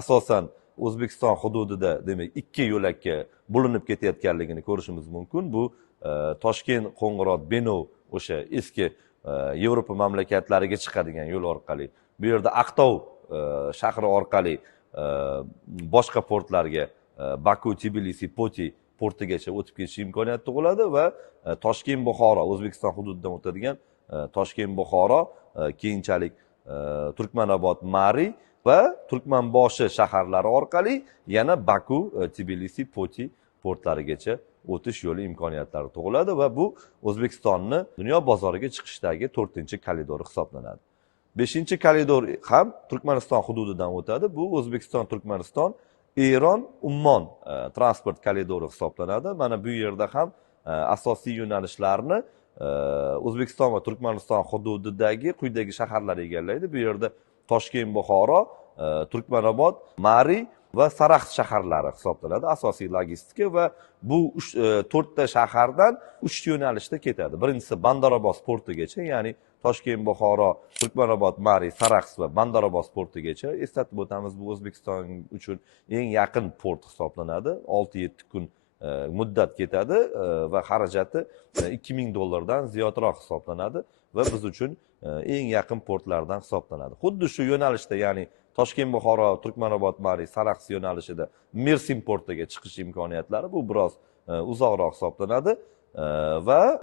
asosan O'zbekiston hududida demak ikki yo'lakka bo'linib ketayotganligini ko'rishimiz mumkin. Bu Toshkent, Qo'ng'irot, Benov o'sha eski Yevropa mamlakatlariga chiqadigan yo'l orqali, bu yerda Aqtov shahri orqali boshqa portlarga Baku, Tbilisi, Poti portigacha o'tib ketish imkoniyati tug'iladi va Toshkent, Buxoro, O'zbekiston hududidan o'tadigan Toshkent, Buxoro, keyinchalik Turkmanobod, Mari va Turkmanboshi shaharlari orqali yana Baku, Tbilisi, Poti portlarigacha o'tish yo'li imkoniyatlari tug'iladi va bu O'zbekistonni dunyo bozoriga chiqishdagi 4-koridor hisoblanadi. 5-koridor ham Turkmaniston hududidan o'tadi. Bu O'zbekiston, Turkmaniston, Eron, Ummon transport koridori hisoblanadi. Mana bu yerda ham asosiy yo'nalishlarni O'zbekiston va Turkmaniston hududidagi quyidagi shaharlar egallaydi. Bu yerda Toshkent, Buxoro, Turkmanobod, Mari va Sarax shaharlari hisoblanadi. Asosiy logistika va bu 4 ta shahardan 3 yo'nalishda ketadi. Birinchisi Bandarobod portigacha, ya'ni Toshkent, Buxoro, Turkmanobod, Mari, Sarax va Bandarobod portigacha. Eslatib o'tamiz, bu O'zbekiston uchun eng yaqin port hisoblanadi. 6-7 kun muddat ketadi va xarajati $2000 ziyodroq hisoblanadi va biz uchun eng yaqin portlardan hisoblanadi. Xuddi shu yo'nalishda, ya'ni Toshkent, Buxoro, Turkmanobod, Mari, Sarax yo'nalishida Mersin portiga chiqish imkoniyatlari bu biroz uzoqroq hisoblanadi va